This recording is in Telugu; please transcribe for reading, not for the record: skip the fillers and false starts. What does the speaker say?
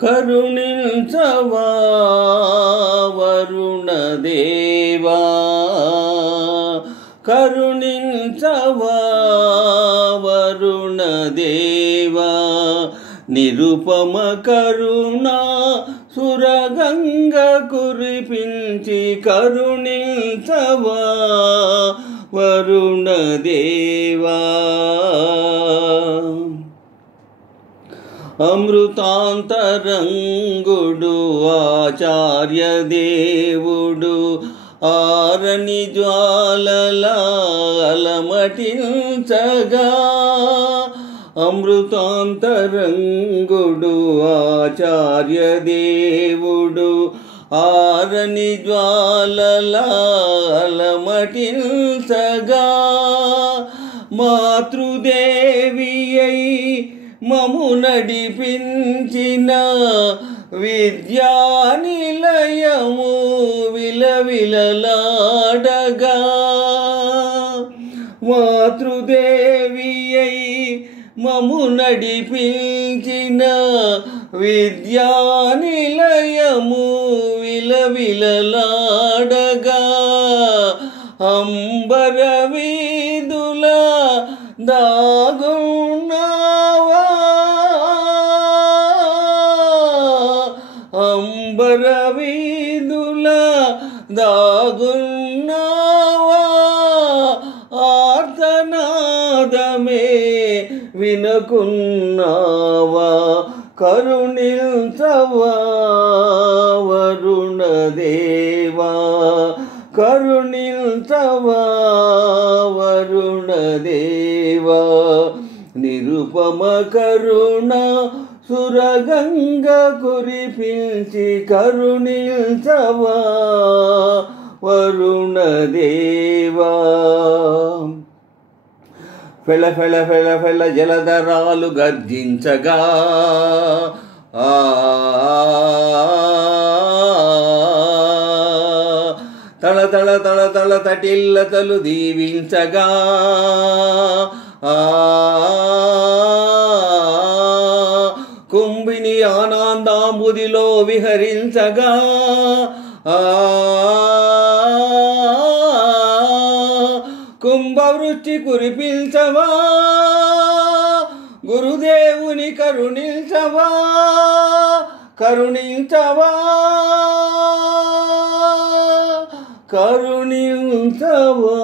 కరుణించవా వరుణదేవా, కరుణించవా వరుణదేవా, నిరుపమ కరుణా సురగంగ కురిపించి కరుణించవా వరుణదేవా. అమృతాంతరంగుడు ఆచార్య దేవుడు ఆరని జ్వాలల అలమటించగా, అమృతాంతరంగుడు ఆచార్య దేవుడు ఆరని జ్వాలల అలమటించగా, మాతృదేవియై మము నడిపించిన విద్యానిలయము విలవిలలాడగా, మాతృదేవియై మము నడిపించిన విద్యానిలయము విలవిలలాడగా, అంబర వీధుల దాగున్నావా, అంబర వీధుల దాగున్నావా, ఆర్తనాదమే వినకున్నావా, కరుణించవా వరుణదేవా, కరుణించవా వరుణదేవా, నిరుపమ కరుణ సురగంగ కురిపించి కరుణించవా వరుణదేవా. ఫెళ ఫెళ ఫెళ ఫెళ జలధరాలు గర్జించగా, తళ తళ తళ తళ తటిల్లతలు దీవించగా, కుంభిని ఆనందాంబుదిలో విహరించగా, కుంభవృష్టి కురిపించవా, గురుదేవుని కరుణించవా, కరుణించవా, కరుణించవా.